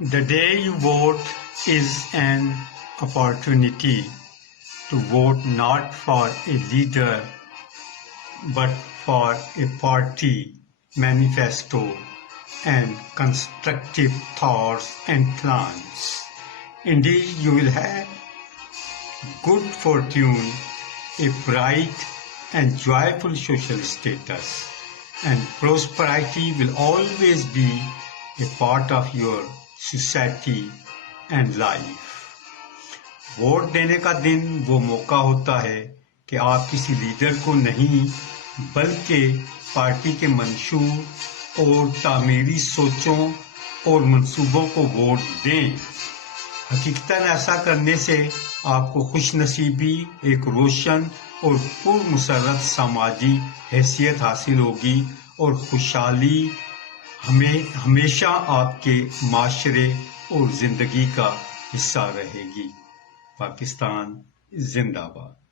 The day you vote is an opportunity to vote not for a leader but for a party, manifesto, and constructive thoughts and plans. Indeed, you will have good fortune, a bright and joyful social status, and prosperity will always be a part of your society and life. Vote دینے کا دن وہ موقع ہوتا ہے کہ آپ کسی leader کو نہیں بلکہ پارٹی کے منشور اور تعمیری سوچوں اور منصوبوں کو ووٹ دیں. حقیقتا ایسا کرنے سے آپ کو خوش نصیبی، ایک روشن اور پرمسرت سماجی حیثیت حاصل ہوگی اور خوشحالی ہمیشہ آپ کے معاشرے اور زندگی کا حصہ رہے گی. پاکستان زندہ باد.